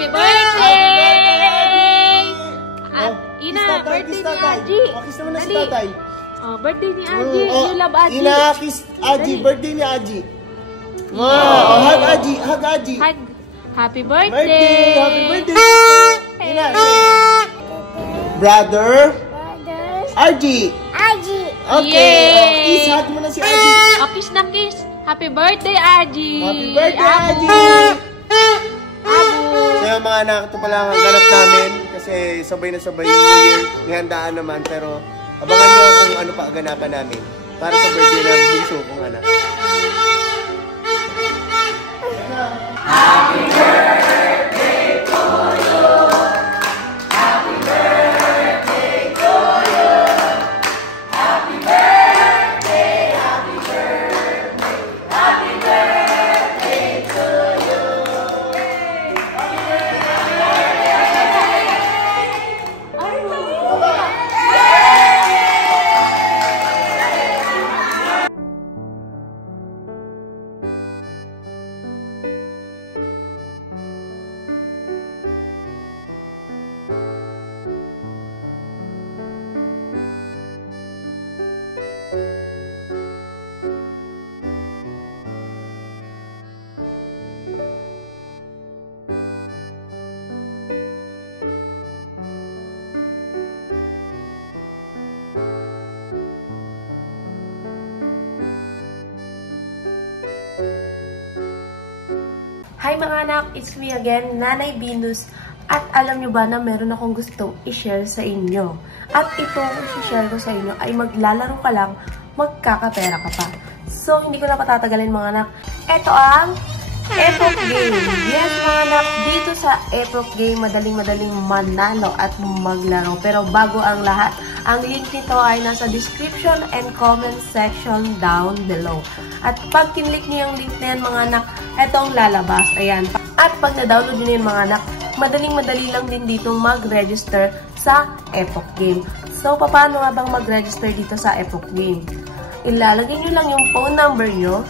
Happy birthday! At Ina, birthday ni Aji. Kiss naman na si tatay. Oh, birthday ni Aji. You love Aji. Ina, kiss Aji. Birthday ni Aji. Wow, hug Aji. Hug Aji. Hug. Happy birthday! Happy birthday! Ina, brother. Aji. Okay. Kiss, hug mo na si Aji. Kiss na kiss. Happy birthday, Aji. Happy birthday, Aji. Kaya mga anak, ito pala ang ganap namin kasi sabay na sabay yung New Year. Nihandaan naman, pero abangan nyo kung ano pa ganapan namin para sa birthday ng bunso kong anak. Happy birthday to you. Happy birthday to you. Happy birthday, happy birthday, happy birthday to you. Hi mga anak, it's me again, Nanay Venus. At alam nyo ba na meron akong gustong i-share sa inyo. At itong i-share ko sa inyo ay maglalaro ka lang, magkakapera ka pa. So, hindi ko na patatagalin mga anak. Ito ang Epoch Game. Yes mga anak, dito sa Epoch Game, madaling manalo at maglaro. Pero bago ang lahat, ang link nito ay nasa description and comment section down below. At pag kinlik niyo yung link na yan mga anak, etong lalabas. Ayan. At pag na-download niyo yung mga anak, madaling-madali lang din dito mag-register sa Epoch Game. So, paano nga bang mag-register dito sa Epoch Game? Ilalagay nyo lang yung phone number nyo,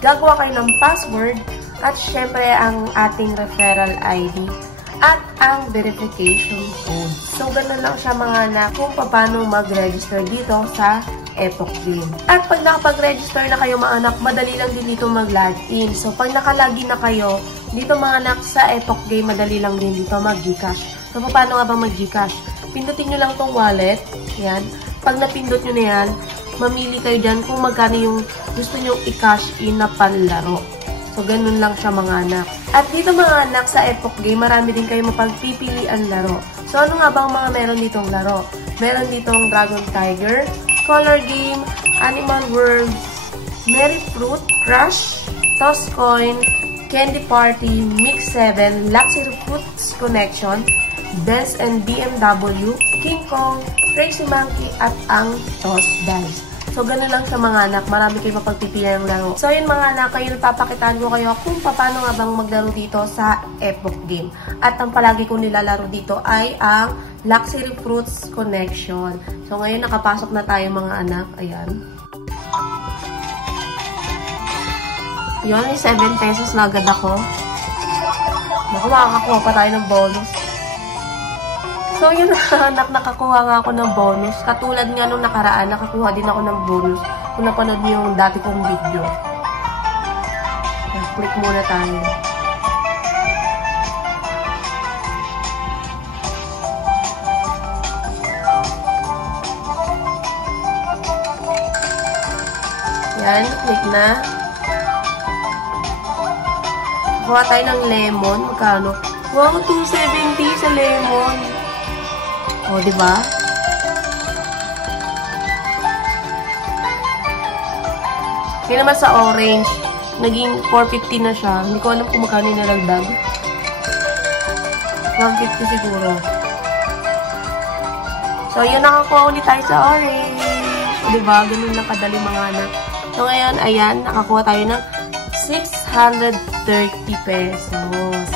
gagawa kayo ng password, at syempre ang ating referral ID, at ang verification code. So, ganun lang siya mga anak kung paano mag-register dito sa Epoch Game. At pag nakapag-register na kayo mga anak, madali lang din dito mag-login. So, pag nakalagin na kayo, dito mga anak sa Epoch Game, madali lang din dito mag-Gcash. So, paano nga ba mag-Gcash? Pindutin nyo lang tong wallet. Yan. Pag napindot nyo na yan, mamili kayo dyan kung magkano yung gusto nyo i-cash in na panlaro. So, ganun lang siya mga anak. At dito mga anak sa Epoch Game, marami din kayo mapagpipilian laro. So, ano nga bang mga meron ditong laro? Meron ditong Dragon Tiger, Color Game, Animal World, Merry Fruit, Crush, Toss Coin, Candy Party, Mix 7, Luxury Fruits Connection, Benz and BMW, King Kong, Crazy Monkey, at ang Toss Dice. So, ganun lang sa mga anak. Marami kayo mapagpipilian ng laro. So, yun mga anak, kayo napapakitaan ko kayo kung paano nga bang maglaro dito sa Epoch Game. At ang palagi kong nilalaro dito ay ang Luxury Fruits Connection. So, ngayon nakapasok na tayo mga anak. Ayan. Yun, 7 pesos na agad ako. Naku, makakakuha pa tayo ng bonus. So, yun anak, nakakuha nga ako ng bonus. Katulad nga nung nakaraan, nakakuha din ako ng bonus. Kung napanood niyo yung dati kong video. Click muna tayo. Yan, click na. Kuha tayo ng lemon. Magkano? Wow, 270 sa lemon. O, diba? Kaya naman sa orange, naging 450 na siya. Hindi ko alam kung magkano nilalagdag. 150 siguro. So, yun, nakakuha ulit tayo sa orange. O, diba? Ganun lang kadali mga anak. So, ngayon, ayan, nakakuha tayo ng 630 pesos.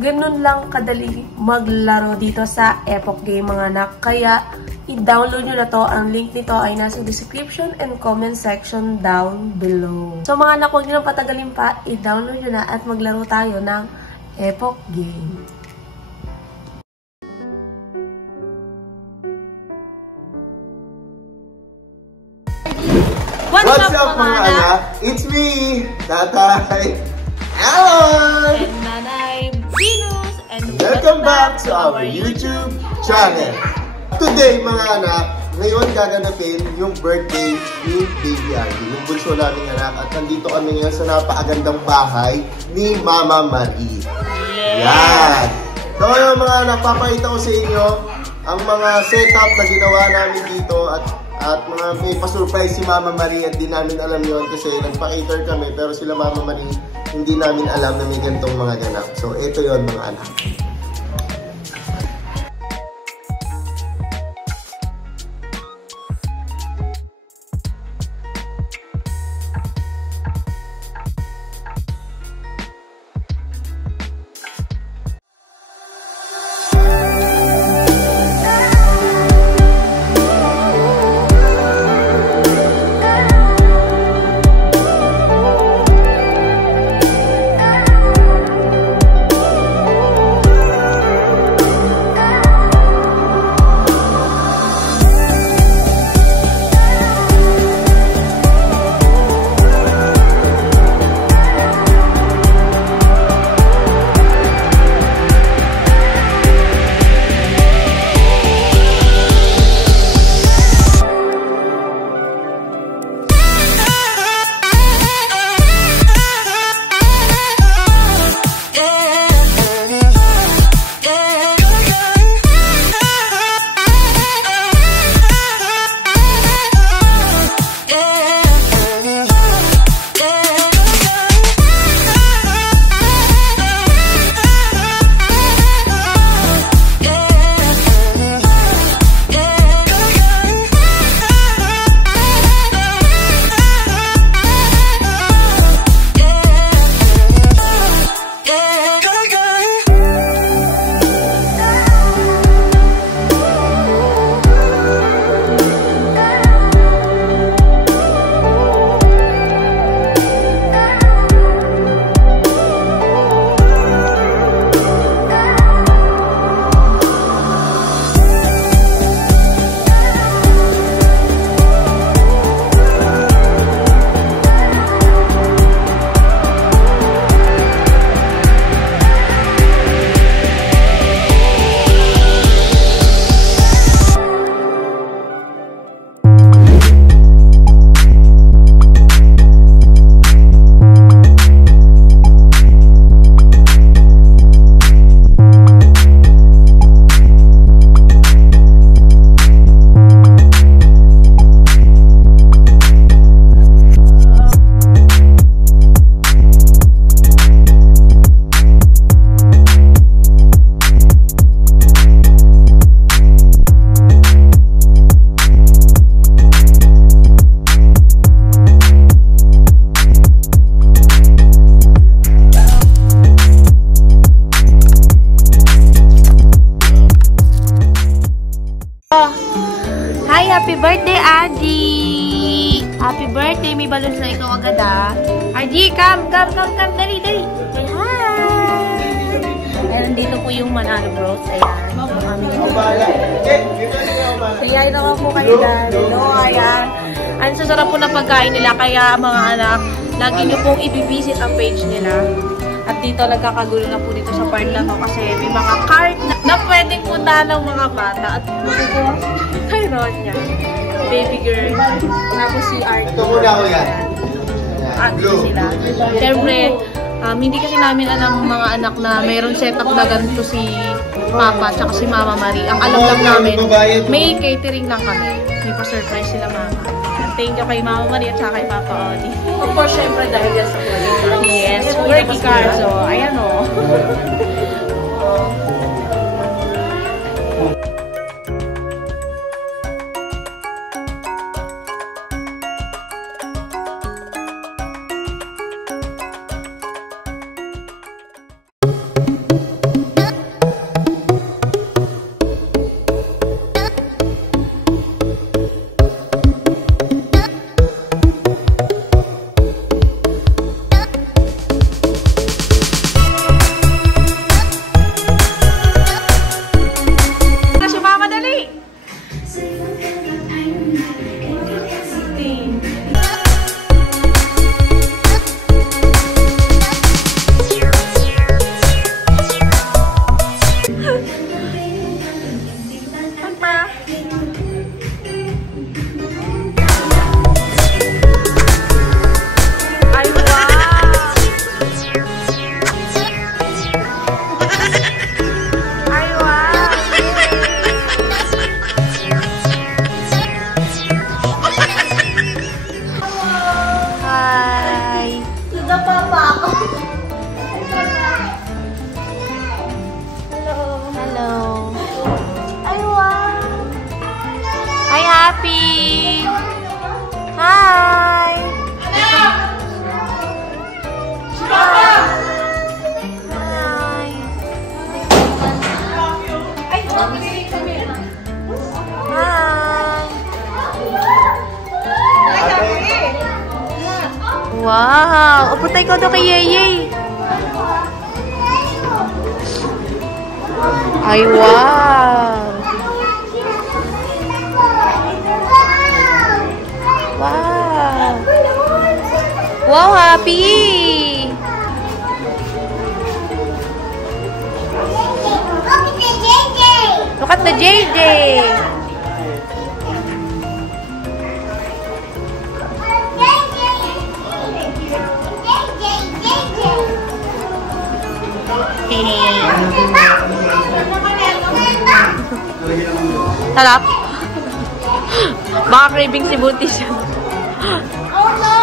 Ganun lang kadali maglaro dito sa Epoch Game mga anak. Kaya, i-download nyo na to. Ang link nito ay nasa description and comment section down below. So mga anak, huwag nyo nang patagalin pa. I-download nyo na at maglaro tayo ng Epoch Game. What's up mga anak? It's me, Tatay Alan! And Nanay Venus. And Welcome back to our YouTube channel. Today mga anak, ngayon gaganapin yung birthday ni Baby Argy, yung bunso naming anak. At nandito kami ngayon sa napakagandang bahay ni Mama Marie. Yan! So yung mga anak, papakita ko sa inyo ang mga setup na ginawa namin dito at mga may pa-surprise si Mama Marie at di namin alam yon kasi nagpa-cater kami pero sila Mama Marie hindi namin alam na may ganitong mga ganap. So ito yon mga anak. Hi! Happy birthday, Argy! Happy birthday! May balloons na ikaw agad, ah. Argy, come! Dali! Say hi! Ayan, dito po yung Manalo Bros. Ayan. Kaya naman po kayo dyan. Ayan. Ang sasarap po na pagkain nila. Kaya mga anak, lagi nyo pong ibibisit ang page nila. At dito nagkakagulo na po dito sa part na to kasi may mga card na pwedeng punta ng mga bata. At po kay Ronya, baby girl. Tapos si Argy. Ito muna ko yan. Blue. Sila. Siyempre, hindi kasi namin alam mga anak na mayroon setup na ganito si Papa at si Mama Marie. Ang alam lang namin, may catering lang kami. May pa-surprise sila Mama. Thank you kay Mama Marie at saka kay Papa Odi. Of course, syempre dahil yan sa quality. Yes, quality car. So, ayan o. Wow! Upo tayo ko doon kay Yeye. Ay, wow! Wow! Wow, happy! Look at the JJ! Sarap. Baka craving si Bunty siya. Oh no!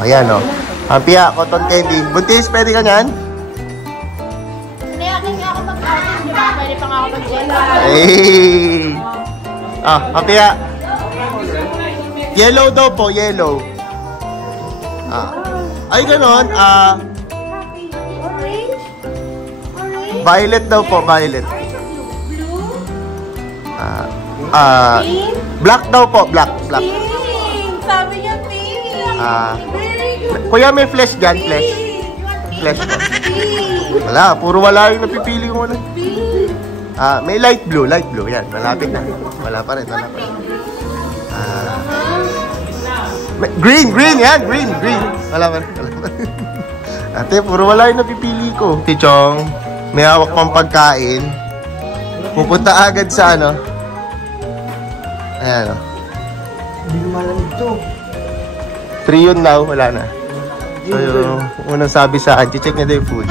Ayan, o. Pia, cotton candy. Buntis, pwede ka niyan? Nayakin niya ako mag-outing, di ba? Pwede pa nga ako mag-jello. Hey! Pia. Yellow daw po, yellow. Ay, ganon. Violet daw po, violet. Black daw po, black. Pink! Sabi niya pink! Kuya, may flesh dyan, flesh. Flesh po. Wala, puro wala yung napipili ko na. May light blue, yan, malapit na. Wala pa rin. Green, yan, green. Wala pa rin. Ate, puro wala yung napipili ko. Tichong, may hawak pang pagkain. Pupunta agad sa ano. Ayan, o. Hindi ko malamig to. 3 yun daw, wala na. So, yung unang sabi sa akin, check niya daw yung food.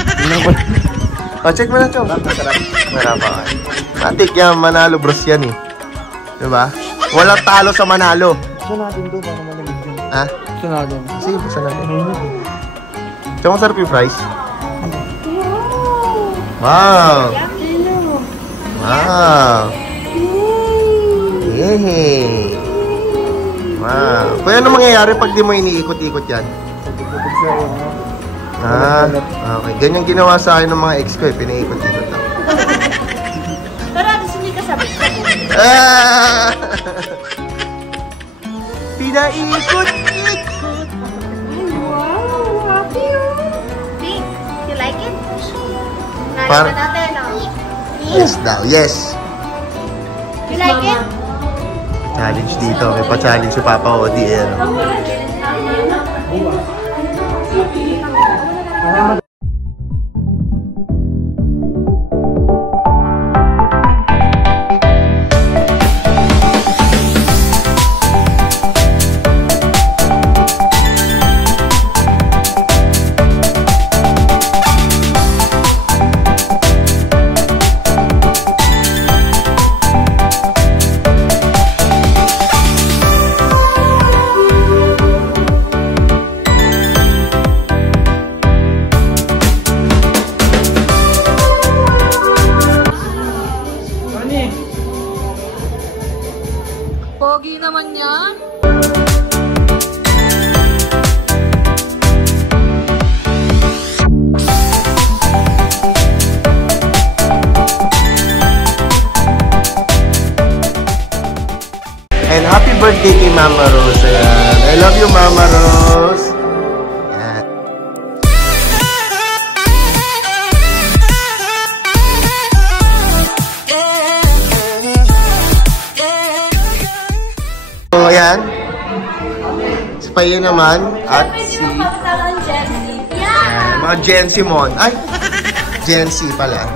Check mo na, Chong. Marapa ka. Matik yan, Manalo Bros yan eh. Diba? Walang talo sa Manalo. Gusto natin to, para malamig dyan. Ha? Gusto natin. Sige, gusto natin. Chong, masarap yung fries. Wow! Wow! Yehey! Wow! Kaya ano mangyayari pag di mo iniikot-ikot yan? Okay. Ganyan ginawa sa akin ng mga ex ko eh. Pinaikot-ikot lang. Pero atos hindi ka sabi. Pinaikot-ikot! Ay, wow! Happy oh! Pink, you like it? Par- Nalala natin, oh. Yes daw, yes! You like it? Challenge dito. May pa-challenge si Papa Odi eh. naman yan. And happy birthday kay Mama Rose. Ayan. I love you, Mama Rose. Ayan. So, ayan. Si Paye naman. At si... mga Gen Z mon. Ay! Gen Z pala.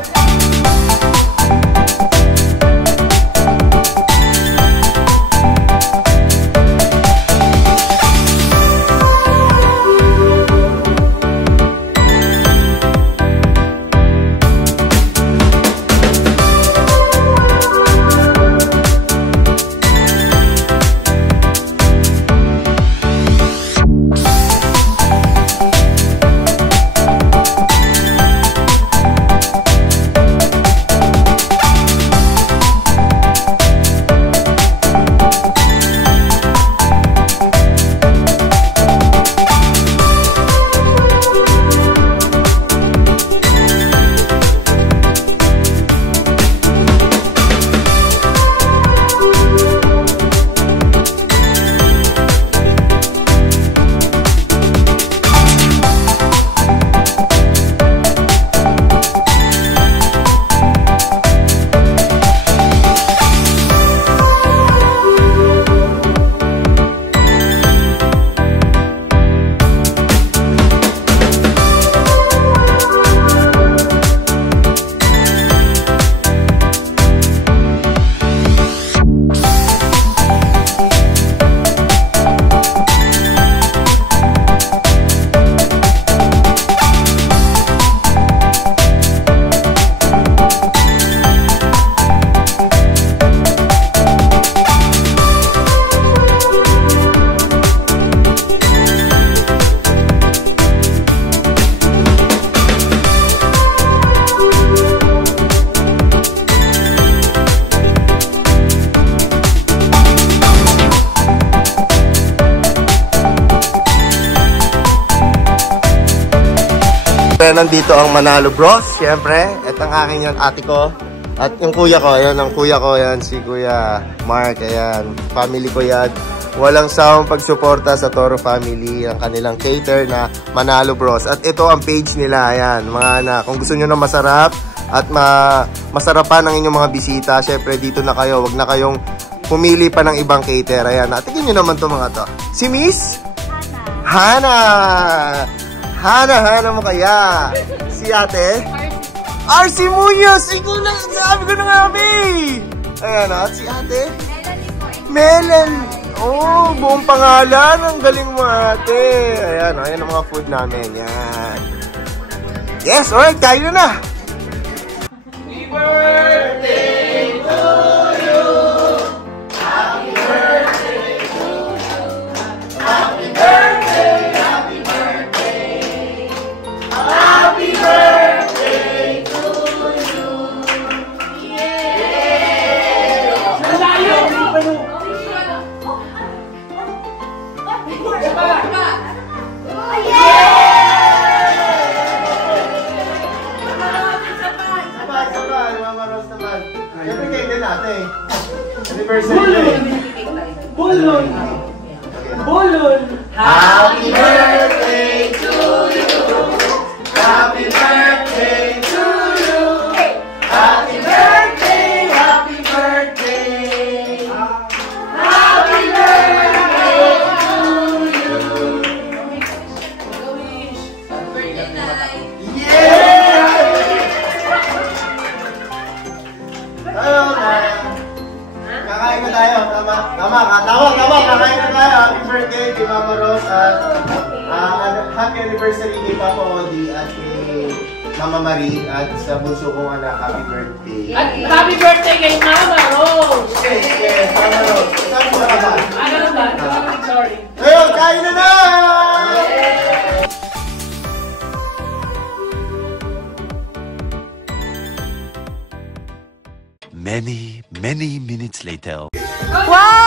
Nandito ang Manalo Bros, syempre. At ang aking yan, ate ko. At yung kuya ko, ayan, ang kuya ko, yan, si Kuya Mark, ayan. Family ko yan. Walang sawang pagsuporta sa Toro Family, ang kanilang cater na Manalo Bros. At ito ang page nila, ayan, mga anak. Kung gusto nyo na masarap at masarapan ang inyong mga bisita, syempre dito na kayo. Wag na kayong pumili pa ng ibang cater. Ayan, tingnan nyo naman to mga to. Si Miss? Hana! Hana mo kaya? Si ate? RC Muñoz! Sabi ko na nga, May! Ayan, at si ate? Melanie! Oh, buong pangalan. Ang galing mo, ate. Ayan, ayan ang mga food namin. Yan. Yes, alright, tayo na. Happy birthday to you. Happy birthday to you. Happy birthday. Happy birthday to you. Yeah. Malayo. Sabay, Mama Rose naman. Siyempre kayo din natin. Anniversary. Bulon. Bulon. Happy birthday to you. Happy birthday to you. Happy birthday, happy birthday. Happy birthday to you. Birthday night. Yeah! Hello, kakain na tayo. Tama. Kakain na tayo. Happy birthday kay Mama Rose at happy anniversary kay Papa Odi at kay Mama Marie at sa bunso kong anak, happy birthday. At happy birthday kay Mama Rose! Yes, Mama Rose. Saan mo ka ba? Ano ba? Sorry. Ayun, kain na na! Many minutes later. Wow!